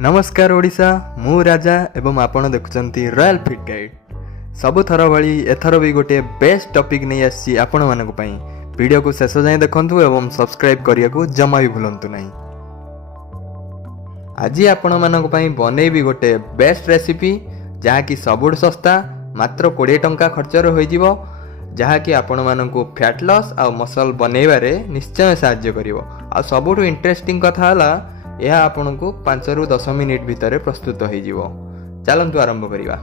नमस्कार ओडिशा मु राजा एवं आपण देखुचंती रॉयल फिट गाइड। सबु थर भली एथर भी गोटे बेस्ट टॉपिक नहीं आसी आपण मानक पई। वीडियो को शेष जाए देखंतु एवं सब्सक्राइब करिया को जमा भी भूलंतु नहीं। आज आपण मानक पई बनेबी गोटे बेस्ट रेसिपी जहा कि सबुठ सस्ता मात्र 20 टंका खर्चर होई जिवो, जहा कि आपण मानकु फैट लॉस आ मसल बनेबारे निश्चय सहाय्य करिवो। आ सबुठ इंटरेस्टिंग कथा हला यह आपन को 5 रु 10 मिनिट भितर प्रस्तुत हो जिवो। चलंतु आरंभ करिवा।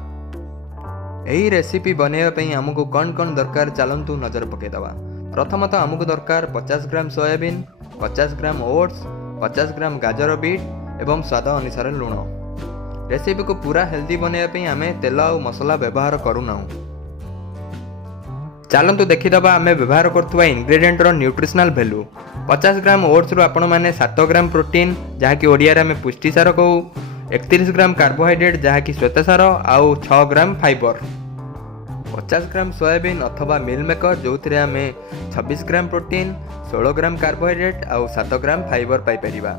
एही रेसिपी बनेबा पई हमकु कोन कोन दरकार चलंतु नजर पके दवा। प्रथमत हमकु दरकार 50 ग्राम सोयाबीन, 50 ग्राम ओट्स, 50 ग्राम गाजर बीट एवं स्वाद अनुसार लूण। रेसिपी को पूरा हेल्दी बनेबा पई आमे तेल और मसला व्यवहार करूना। चलतु देखीदबा आमे व्यवहार करथुवा इंग्रेडिएंट रो न्यूट्रिशनल वैल्यू। 50 ग्राम ओट्स रु आपण माने 7 ग्राम प्रोटीन जहा कि ओडिया रे आमे पुष्टि सार कहू, 31 ग्राम कार्बोहाइड्रेट जहा कि श्वेत सार आउ 6 ग्राम फाइबर। 50 ग्राम सोयाबीन अथवा मिल मेकर जोथिरे आमे 26 ग्राम प्रोटीन, 16 ग्राम कार्बोहाइड्रेट आउ 7 ग्राम फाइबर पाई परिबा।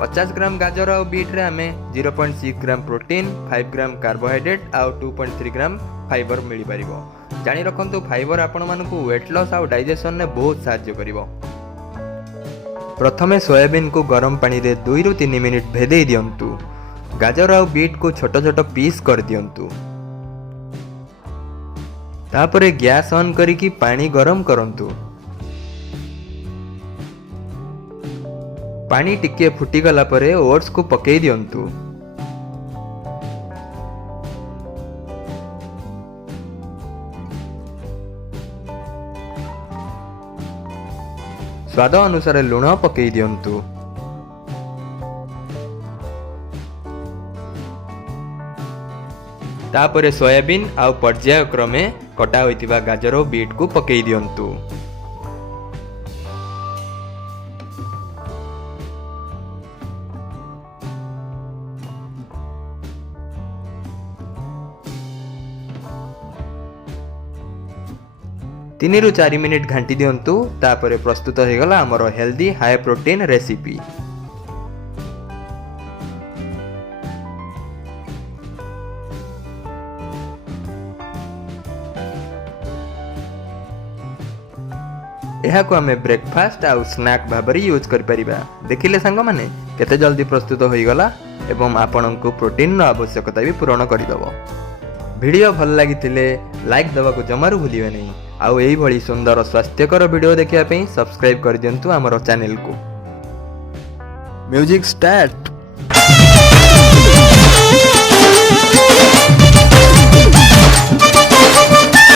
50 ग्राम गाजर और बीट रे आमे 0.6 ग्राम प्रोटीन, 5 ग्राम कार्बोहाइड्रेट आउ 2.3 ग्राम फाइबर मिली परिबो। जानि रखंतु फाइबर आपण मानकु वेट लॉस आउ डाइजेशन ने बहुत सहाय्य करिवो। प्रथमे सोयाबीन को गरम पानी रे 2 रु 3 मिनिट भेदेई दियंतु। गाजर आउ बीट को छोट छोट पीस कर दियंतु। तापरे गैस ऑन करिकी पानी गरम करंतु। पानी टिके फुटी गला परे ओट्स को पकेई दियंतु। स्वाद अनुसार लूण पकई दियंतु। तापरे सोयाबीन आउ पर्याय क्रमे कटा होइतिबा गाजर और बीट को पकई दियंतु। तीन रु 4 मिनिट घांटी दियंतु। तापरे प्रस्तुत हो गला हमर हेल्दी हाई प्रोटीन रेसिपी। यह को हमें ब्रेकफास्ट आउ स्नैक भाबरी यूज कर परिबा। देखिले संग माने केते जल्दी प्रस्तुत हो गला एवं आपन को प्रोटीन रो आवश्यकता भी पूर्ण करि दबो। वीडियो भल लागितिले लाइक दबा को जमारू भूलिबे नहीं। आउ एही भली सुंदर स्वास्थ्यकर वीडियो देखिया पई सब्सक्राइब कर दियंतु हमर चैनल को। Music start.